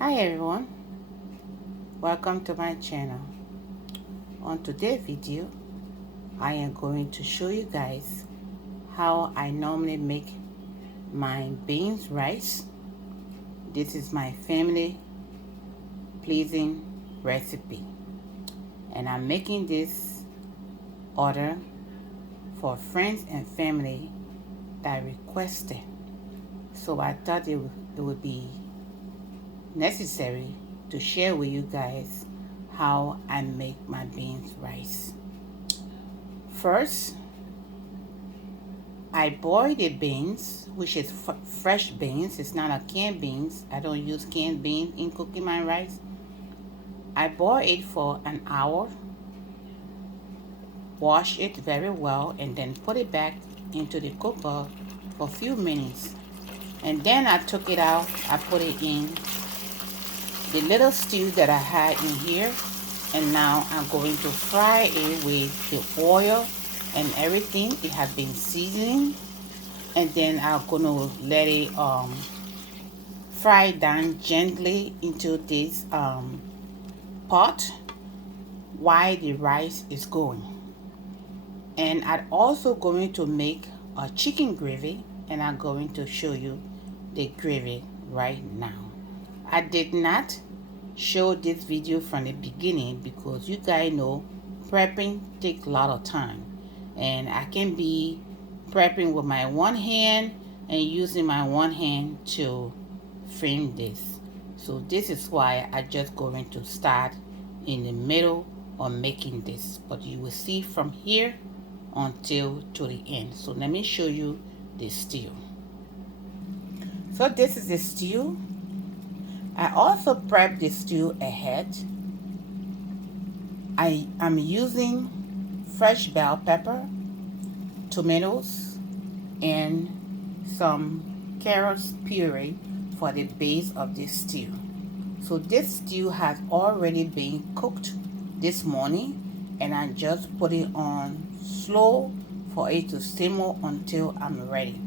Hi everyone, welcome to my channel. On today's video, I am going to show you guys how I normally make my beans rice. This is my family pleasing recipe, and I'm making this order for friends and family that requested. So I thought it would be necessary to share with you guys how I make my beans rice. First, I boil the beans, which is fresh beans. It's not a canned beans. I don't use canned beans in cooking my rice. I boil it for an hour, wash it very well, and then put it back into the cooker for a few minutes. And then I took it out. I put it in the little stew that I had in here, and now I'm going to fry it with the oil and everything. It has been seasoning, and then I'm gonna let it fry down gently into this pot while the rice is going. And I'm also going to make a chicken gravy, and I'm going to show you the gravy right now. I did not show this video from the beginning because you guys know prepping takes a lot of time, and I can be prepping with my one hand and using my one hand to frame this. So this is why I just going to start in the middle of making this, but you will see from here until to the end. So let me show you the stew. So this is the stew. I also prep the stew ahead. I am using fresh bell pepper, tomatoes, and some carrots puree for the base of this stew. So this stew has already been cooked this morning, and I just put it on slow for it to simmer until I'm ready.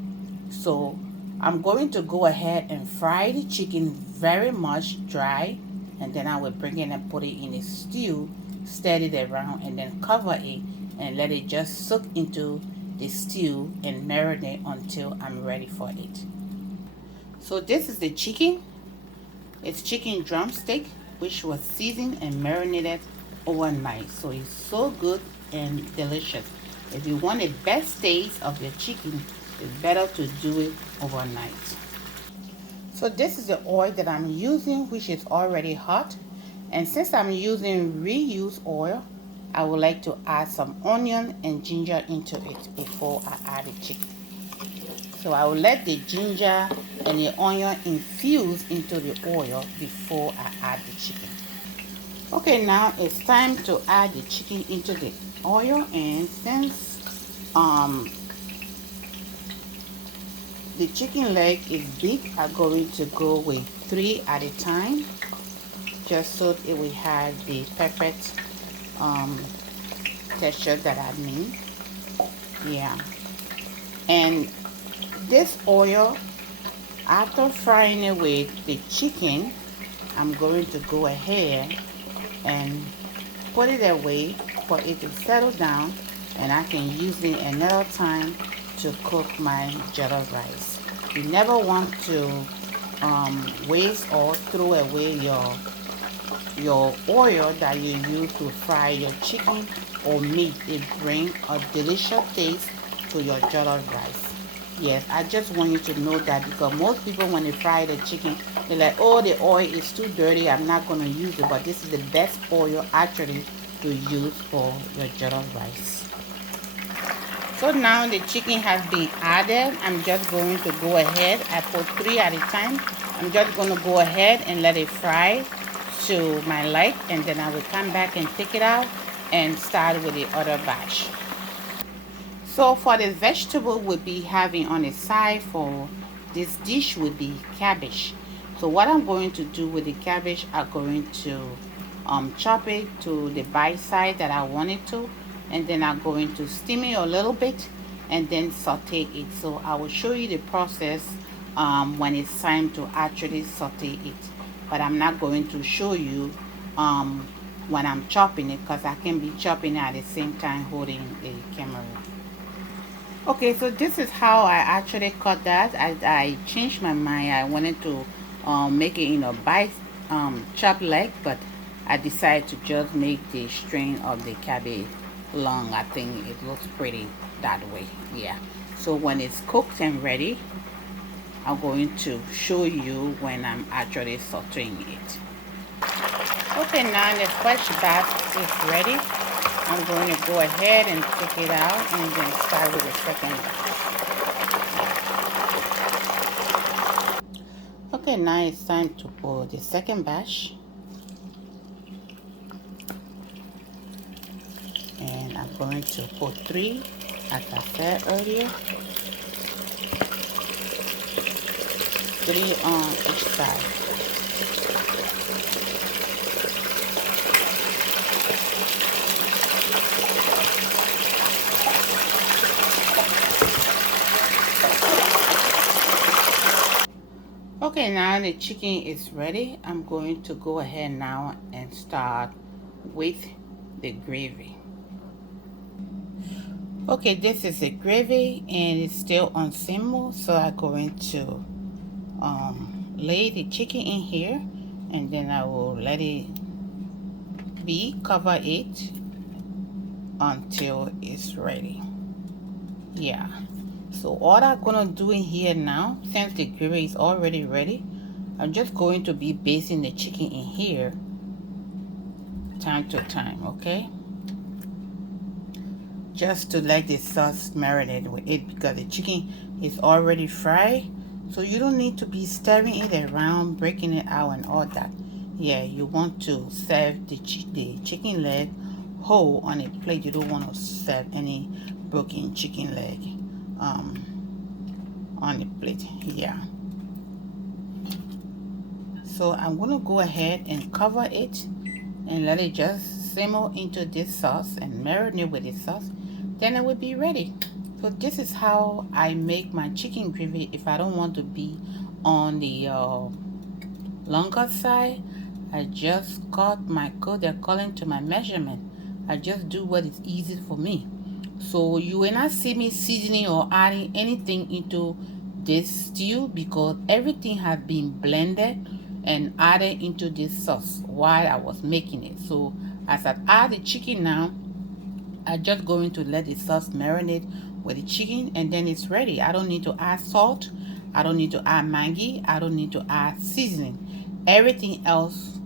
So I'm going to go ahead and fry the chicken very much dry, and then I will bring it and put it in a stew, stir it around, and then cover it and let it just soak into the stew and marinate until I'm ready for it. So this is the chicken. It's chicken drumstick, which was seasoned and marinated overnight. So it's so good and delicious. If you want the best taste of your chicken, it's better to do it overnight. So this is the oil that I'm using, which is already hot. And since I'm using reused oil, I would like to add some onion and ginger into it before I add the chicken. So I will let the ginger and the onion infuse into the oil before I add the chicken. Okay, now it's time to add the chicken into the oil, and since the chicken leg is big, I'm going to go with 3 at a time, just so it will have the perfect texture that I need. Yeah, and this oil, after frying it with the chicken, I'm going to go ahead and put it away for it to settle down, and I can use it another time to cook my jollof rice. You never want to waste or throw away your oil that you use to fry your chicken or meat. It brings a delicious taste to your jollof rice. Yes, I just want you to know that, because most people, when they fry the chicken, they're like, oh, the oil is too dirty, I'm not going to use it. But this is the best oil actually to use for your jollof rice. So now the chicken has been added. I'm just going to go ahead. I put 3 at a time. I'm just going to go ahead and let it fry to my like, and then I will come back and take it out and start with the other batch. So for the vegetable we'll be having on the side for this dish would be cabbage. So what I'm going to do with the cabbage, I'm going to chop it to the bite size that I want it to, and then I'm going to steam it a little bit and then saute it. So I will show you the process when it's time to actually saute it. but I'm not going to show you when I'm chopping it, because I can be chopping it at the same time holding a camera. Okay, so this is how I actually cut that. I changed my mind. I wanted to make it, by chop leg, but I decided to just make the string of the cabbage long. I think it looks pretty that way. Yeah. So when it's cooked and ready, I'm going to show you when I'm actually sauteing it. Okay, now the fresh bath is ready. I'm going to go ahead and take it out and then start with the second batch. Okay, now it's time to pour the second batch. And I'm going to put 3, as I said earlier. 3 on each side. Okay, now the chicken is ready. I'm going to go ahead now and start with the gravy. Okay, this is the gravy and it's still on simmer, so I'm going to lay the chicken in here, and then I will let it cover it until it's ready. Yeah, so all I'm gonna do in here now, since the gravy is already ready, I'm just going to be basting the chicken in here time to time, okay? Just to let the sauce marinate with it, because the chicken is already fried, so you don't need to be stirring it around, breaking it out and all that. Yeah, you want to serve the chicken leg whole on a plate. You don't want to serve any broken chicken leg on the plate. Yeah, so I'm gonna go ahead and cover it and let it just simmer into this sauce and marinate with this sauce. Then it will be ready. So this is how I make my chicken gravy if I don't want to be on the longer side. I just cut my code according to my measurement. I just do what is easy for me. So you will not see me seasoning or adding anything into this stew, because everything has been blended and added into this sauce while I was making it. So as I add the chicken now, I'm just going to let the sauce marinate with the chicken, and then it's ready. I don't need to add salt. I don't need to add Maggi. I don't need to add seasoning. Everything else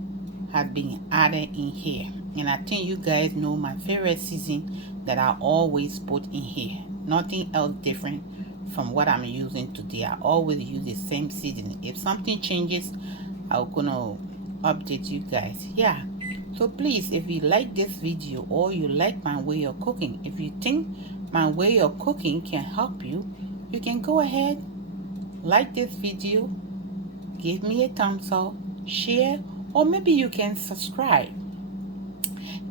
has been added in here. And I think you guys know my favorite seasoning that I always put in here. Nothing else different from what I'm using today. I always use the same seasoning. If something changes, I'm gonna update you guys. Yeah, so please, if you like this video or you like my way of cooking, if you think my way of cooking can help you, you can go ahead, like this video, give me a thumbs up, share, or maybe you can subscribe.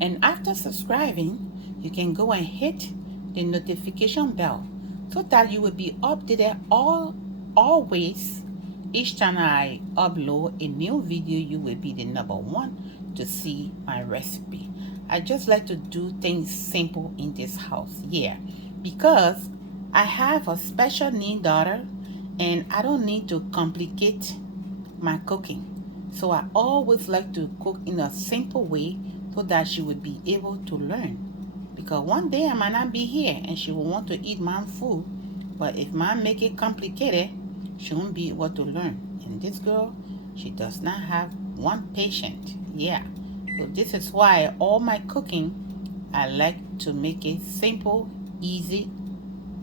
And after subscribing, you can go and hit the notification bell so that you will be updated always. Each time I upload a new video, you will be the #1 to see my recipe. I just like to do things simple in this house, yeah, because I have a special need daughter and I don't need to complicate my cooking. So I always like to cook in a simple way so that she would be able to learn. Because one day I might not be here and she will want to eat my food, but if mom make it complicated, she won't be able to learn. And this girl, she does not have one patient. Yeah, so this is why all my cooking, I like to make it simple, easy,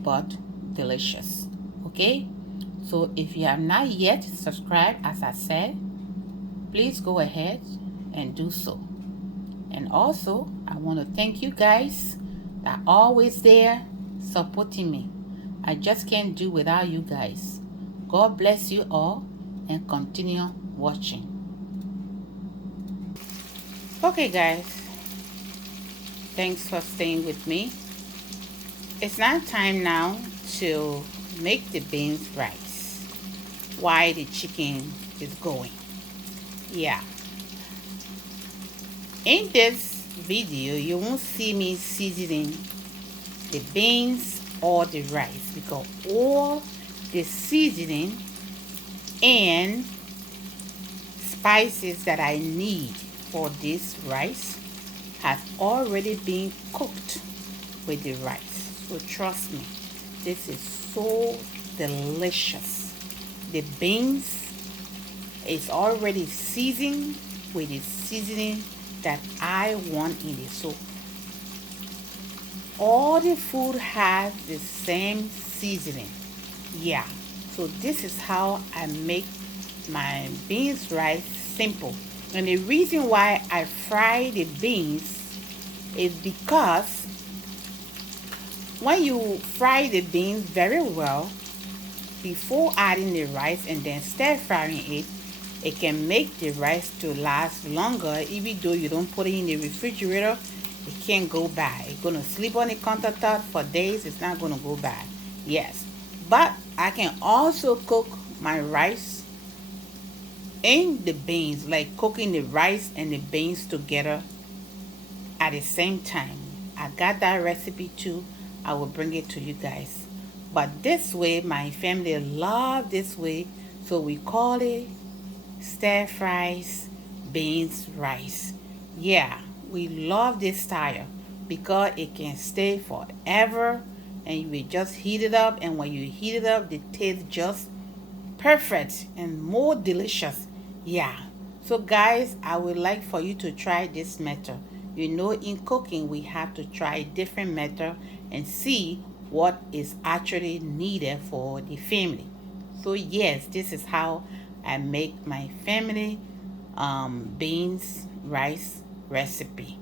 but delicious. Okay, so if you have not yet subscribed, as I said, please go ahead and do so. And also, I want to thank you guys that are always there supporting me. I just can't do without you guys. God bless you all and continue watching. Okay guys, thanks for staying with me. It's now time now to make the beans rice while the chicken is going. Yeah. In this video, you won't see me seasoning the beans or the rice because all the seasoning and spices that I need for this rice has already been cooked with the rice. So trust me, this is so delicious. The beans is already seasoned with the seasoning that I want in it. So all the food has the same seasoning. Yeah. So this is how I make my beans rice simple. And the reason why I fry the beans is because when you fry the beans very well before adding the rice and then stir frying it, it can make the rice to last longer. Even though you don't put it in the refrigerator, it can't go bad. It's gonna sleep on the countertop for days. It's not gonna go bad. Yes, but I can also cook my rice and the beans, like cooking the rice and the beans together at the same time. I got that recipe too. I will bring it to you guys. But this way, my family love this way, so we call it stir fries beans rice. Yeah, we love this style because it can stay forever, and you will just heat it up, and when you heat it up, the taste just perfect and more delicious. Yeah. So guys, I would like for you to try this method. You know, in cooking we have to try different method and see what is actually needed for the family. So yes, this is how I make my family beans rice recipe.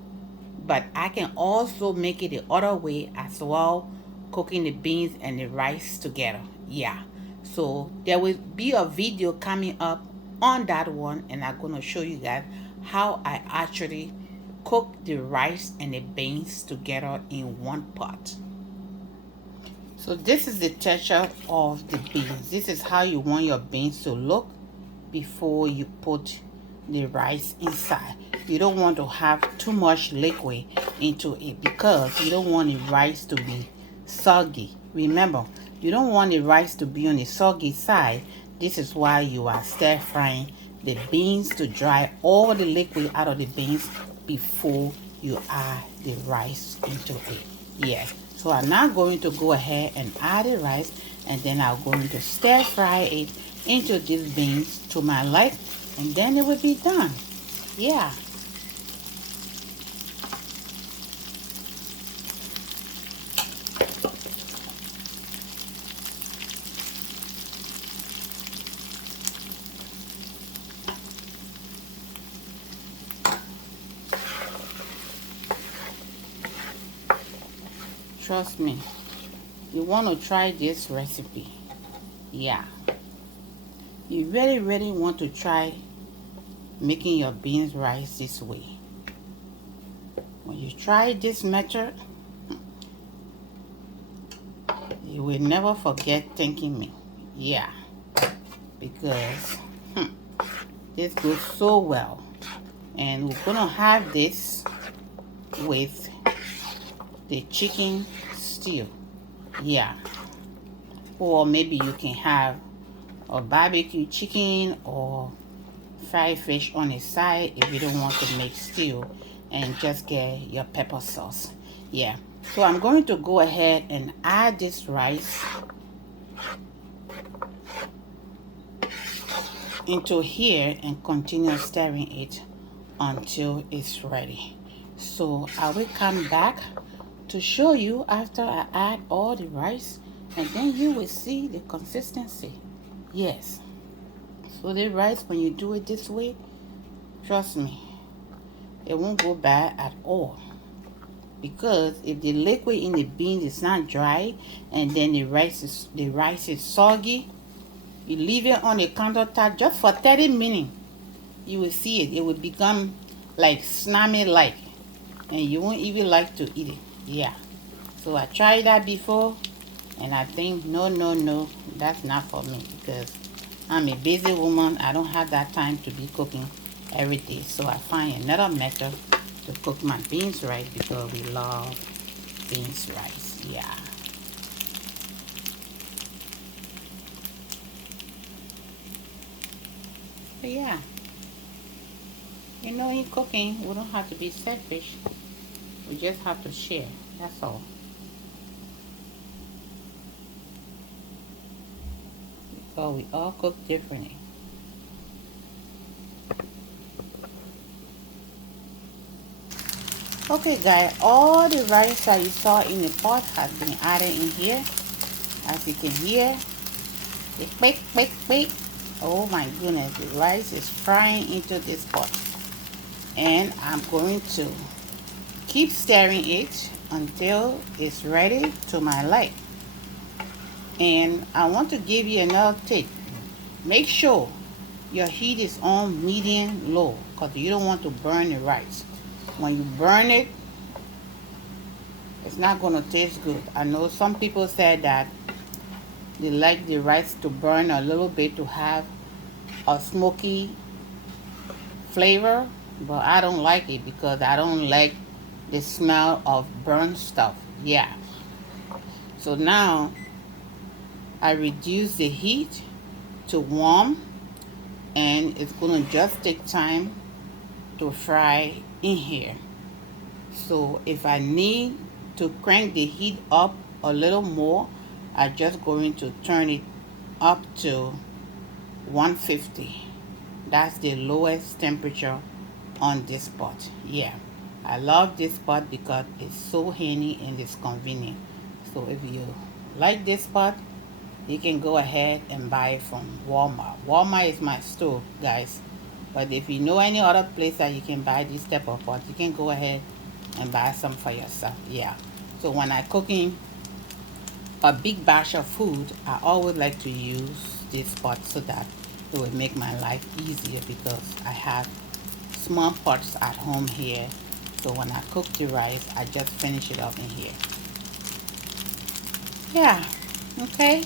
But I can also make it the other way as well, cooking the beans and the rice together. Yeah. So there will be a video coming up on that one, and I'm going to show you guys how I actually cook the rice and the beans together in one pot. So this is the texture of the beans. This is how you want your beans to look before you put the rice inside. You don't want to have too much liquid into it because you don't want the rice to be soggy. Remember, you don't want the rice to be on the soggy side. This is why you are stir frying the beans to dry all the liquid out of the beans before you add the rice into it. Yes. So I'm now going to go ahead and add the rice, and then I'm going to stir fry it into these beans to my liking, and then it will be done. Yeah. Trust me, you want to try this recipe. Yeah. You really want to try making your beans rice this way. When you try this method, you will never forget thanking me. Yeah. Because this goes so well. And we're gonna have this with the chicken stew. Yeah. Or maybe you can have a barbecue chicken or fried fish on the side if you don't want to make stew, and just get your pepper sauce. Yeah. So I'm going to go ahead and add this rice into here and continue stirring it until it's ready. So I will come back to show you after I add all the rice, and then you will see the consistency. Yes. So the rice, when you do it this way, trust me, it won't go bad at all. Because if the liquid in the beans is not dry and then the rice is soggy, you leave it on the countertop just for 30 minutes, you will see it. It will become like slimy like, and you won't even like to eat it. Yeah. So I tried that before, and I think no, that's not for me because I'm a busy woman. I don't have that time to be cooking every day. So I find another method to cook my beans rice because we love beans rice. Yeah. But yeah, in cooking, we don't have to be selfish. We just have to share. That's all. Because we all cook differently. Okay, guys, all the rice that you saw in the pot has been added in here. As you can hear, it bake, bake, bake. Oh my goodness, the rice is frying into this pot. And I'm going to keep stirring it until it's ready to my liking. And I want to give you another tip. Make sure your heat is on medium low because you don't want to burn the rice. When you burn it, it's not going to taste good. I know some people said that they like the rice to burn a little bit to have a smoky flavor, but I don't like it because I don't like the smell of burnt stuff. Yeah. So now I reduce the heat to warm, and it's gonna just take time to fry in here. So if I need to crank the heat up a little more, I'm just going to turn it up to 150. That's the lowest temperature on this pot. Yeah, I love this pot because it's so handy and it's convenient. So if you like this pot, you can go ahead and buy it from Walmart. Walmart is my store, guys. But if you know any other place that you can buy this type of pot, you can go ahead and buy some for yourself. Yeah. So when I'm cooking a big batch of food, I always like to use this pot so that it will make my life easier because I have small pots at home here. So when I cook the rice, I just finish it up in here. Yeah. Okay.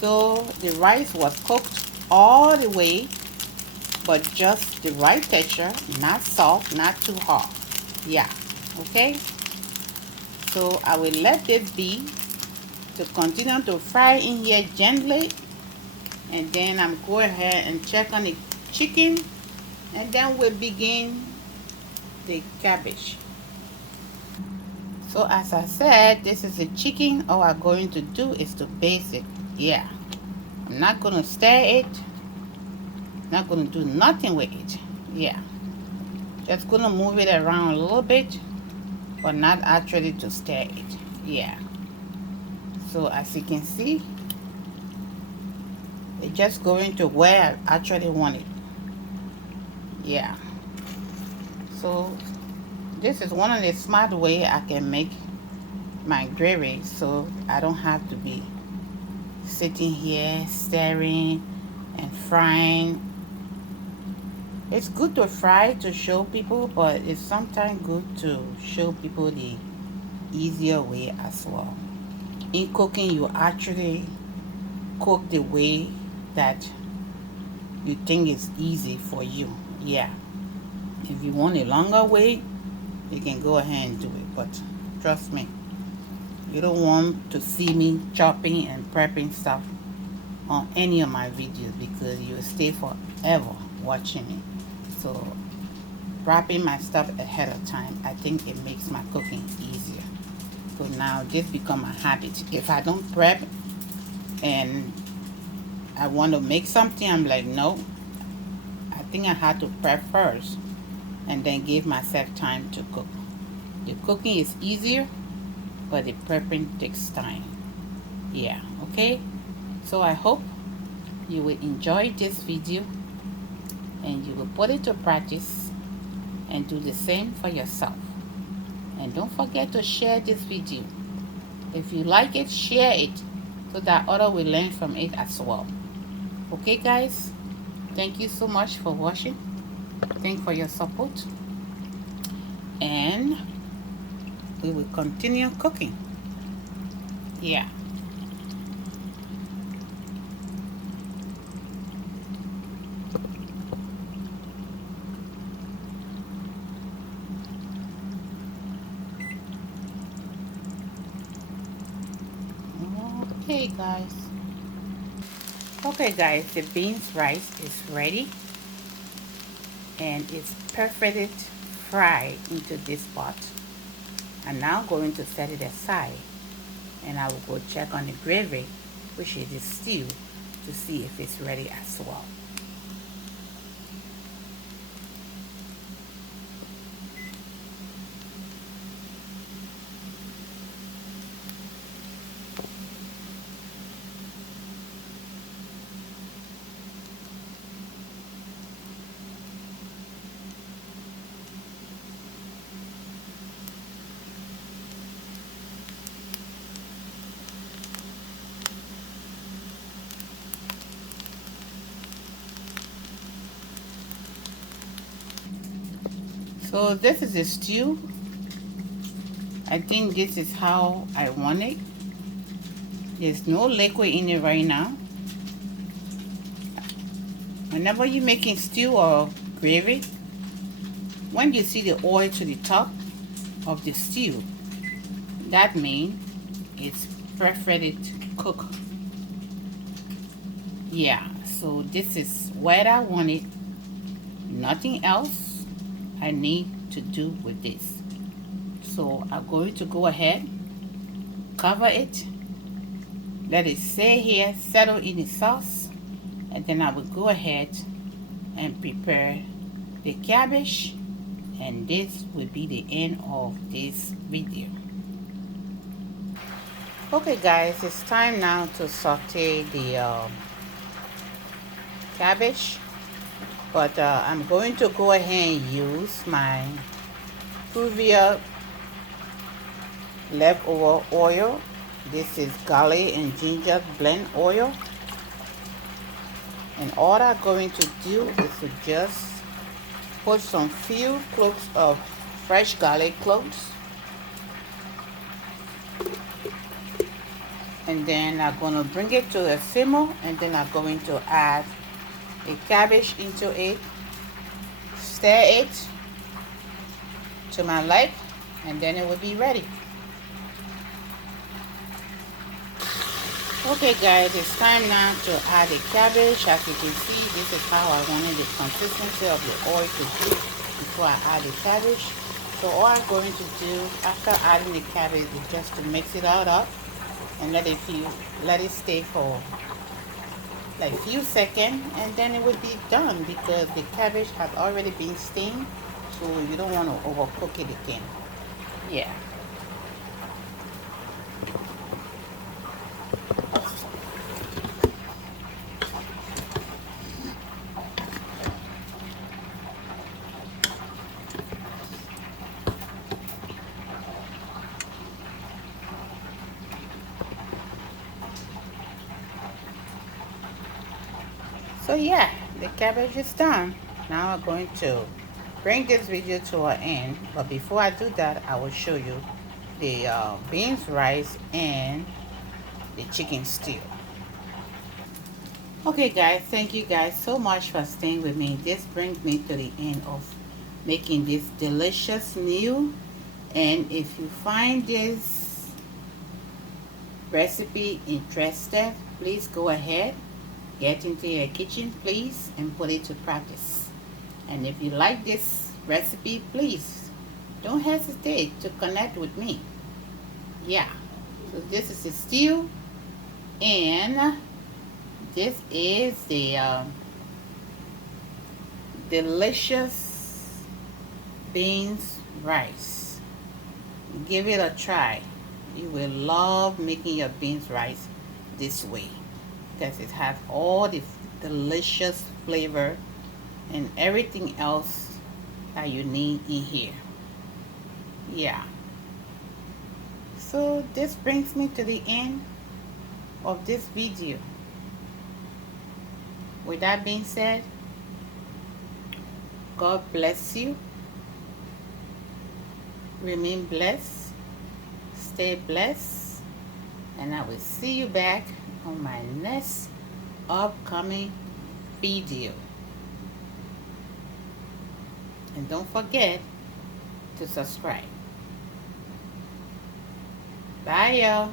So the rice was cooked all the way, but just the right texture, not soft, not too hard. Yeah. Okay. So I will let this be to continue to fry in here gently, and then I'm going ahead and check on the chicken, and then we'll begin the cabbage. So as I said, this is the chicken. All I'm going to do is to baste it. Yeah, I'm not gonna stir it, not gonna do nothing with it. Yeah, just gonna move it around a little bit, but not actually to stir it. Yeah. So as you can see, it's just going to where I actually want it. Yeah. So this is one of the smart way I can make my gravy, so I don't have to be sitting here stirring and frying. It's good to fry to show people, but it's sometimes good to show people the easier way as well. In cooking, you actually cook the way that you think is easy for you. Yeah. If you want a longer way, you can go ahead and do it, but trust me, you don't want to see me chopping and prepping stuff on any of my videos because you'll stay forever watching it. So wrapping my stuff ahead of time, I think it makes my cooking easier. So now this become a habit. If I don't prep and I want to make something, I'm like, no, I think I had to prep first and then give myself time to cook. The cooking is easier, but the prepping takes time. Yeah, okay? So I hope you will enjoy this video and you will put it to practice and do the same for yourself. And don't forget to share this video. If you like it, share it so that others will learn from it as well. Okay, guys? Thank you so much for watching. Thank you for your support. And we will continue cooking. Yeah. Hey guys. Okay guys, the beans rice is ready and it's perfectly fried into this pot. I'm now going to set it aside and I will go check on the gravy, which is the stew, to see if it's ready as well. So this is a stew. I think this is how I want it. There's no liquid in it right now. Whenever you're making stew or gravy, when you see the oil to the top of the stew, that means it's perfectly cooked. Yeah, so this is what I wanted. Nothing else I need to do with this. So I'm going to go ahead, cover it, let it sit here, settle in the sauce, and then I will go ahead and prepare the cabbage, and this will be the end of this video. Okay guys, it's time now to saute the cabbage, but I'm going to go ahead and use my previous leftover oil. This is garlic and ginger blend oil, and all I'm going to do is to just put some few cloves of fresh garlic cloves, and then I'm going to bring it to a simmer, and then I'm going to add a cabbage into it, stir it to my liking, and then it will be ready. Okay guys, it's time now to add the cabbage. As you can see, this is how I wanted the consistency of the oil to be before I add the cabbage. So all I'm going to do after adding the cabbage is just to mix it all up and let it stay for like a few seconds, and then it will be done because the cabbage has already been steamed, so you don't want to overcook it again. Yeah. So yeah, the cabbage is done. Now I'm going to bring this video to an end, but before I do that, I will show you the beans rice and the chicken stew. Okay guys, thank you guys so much for staying with me. This brings me to the end of making this delicious meal, and if you find this recipe interesting, please go ahead, get into your kitchen please, and put it to practice. And if you like this recipe, please don't hesitate to connect with me. Yeah, so this is the stew, and this is the delicious beans rice. Give it a try. You will love making your beans rice this way because it has all the delicious flavor and everything else that you need in here. Yeah. So this brings me to the end of this video. With that being said, God bless you. Remain blessed. Stay blessed. And I will see you back on my next upcoming video. And don't forget to subscribe. Bye y'all.